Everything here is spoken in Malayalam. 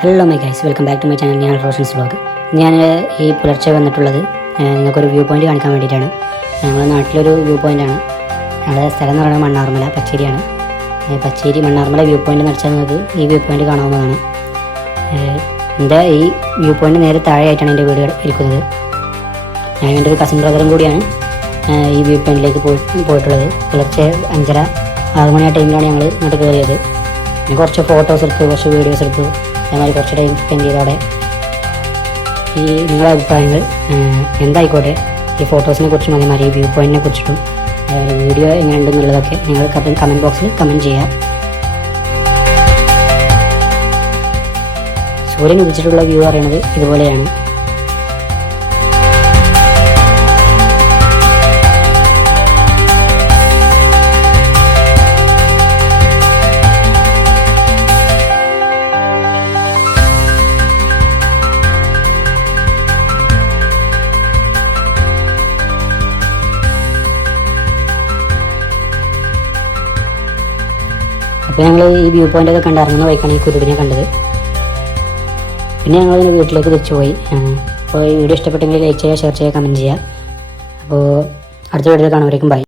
Hello my guys, welcome back to my channel. ഞാൻ റോഷൻസ് വ്ളോഗ്. ഞാൻ ഈ പുലർച്ചെ വന്നിട്ടുള്ളത് നിങ്ങൾക്കൊരു വ്യൂ പോയിൻറ്റ് കാണിക്കാൻ വേണ്ടിയിട്ടാണ്. ഞങ്ങളുടെ നാട്ടിലൊരു വ്യൂ പോയിൻ്റാണ്. ഞങ്ങളുടെ സ്ഥലം എന്ന് പറയുന്നത് മണ്ണാർമല, പച്ചേരിയാണ്. പച്ചേരി മണ്ണാർമല വ്യൂ പോയിൻ്റ് എന്ന് വെച്ചാൽ നിങ്ങൾക്ക് ഈ വ്യൂ പോയിൻ്റ് കാണാവുന്നതാണ്. എൻ്റെ ഈ വ്യൂ പോയിൻ്റ് നേരെ താഴെയായിട്ടാണ് എൻ്റെ വീട് ഇരിക്കുന്നത്. ഞാൻ എൻ്റെ ഒരു കസിൻ ബ്രദറും കൂടിയാണ് ഈ വ്യൂ പോയിൻറ്റിലേക്ക് പോയിട്ടുള്ളത്. പുലർച്ചെ 5:30-6 മണി ആ ടൈമിലാണ് ഞങ്ങൾ ഇങ്ങോട്ട് കയറിയത്. പിന്നെ കുറച്ച് ഫോട്ടോസ് എടുത്തു, കുറച്ച് വീഡിയോസ് എടുത്തു. അതേമാതിരി കുറച്ച് ടൈം സ്പെൻഡ് ചെയ്തോടെ ഈ നിങ്ങളുടെ അഭിപ്രായങ്ങൾ എന്തായിക്കോട്ടെ, ഈ ഫോട്ടോസിനെ കുറിച്ചും അതേമാതിരി ഈ വ്യൂ പോയിൻറ്റിനെ കുറിച്ചിട്ടും വീഡിയോ എങ്ങനെയുണ്ടെന്നുള്ളതൊക്കെ നിങ്ങൾ കമൻറ്റ് ബോക്സിൽ കമൻറ്റ് ചെയ്യുക. സൂര്യൻ ഉദിച്ചിട്ടുള്ള വ്യൂ പറയുന്നത് ഇതുപോലെയാണ്. അപ്പോൾ ഞങ്ങൾ ഈ വ്യൂ പോയിൻ്റൊക്കെ കണ്ട് ഇറങ്ങുന്ന വഴിക്കാണ് ഈ കുരുടിനെ കണ്ടത്. പിന്നെ ഞങ്ങൾ വീട്ടിലേക്ക് തിരിച്ചു പോയി. അപ്പോൾ ഈ വീഡിയോ ഇഷ്ടപ്പെട്ടെങ്കിൽ ലൈക്ക് ചെയ്യുക, ഷെയർ ചെയ്യുക, കമൻറ്റ് ചെയ്യുക. അപ്പോൾ അടുത്ത വീഡിയോയിൽ കാണുമ്പോഴേക്കും ബൈ.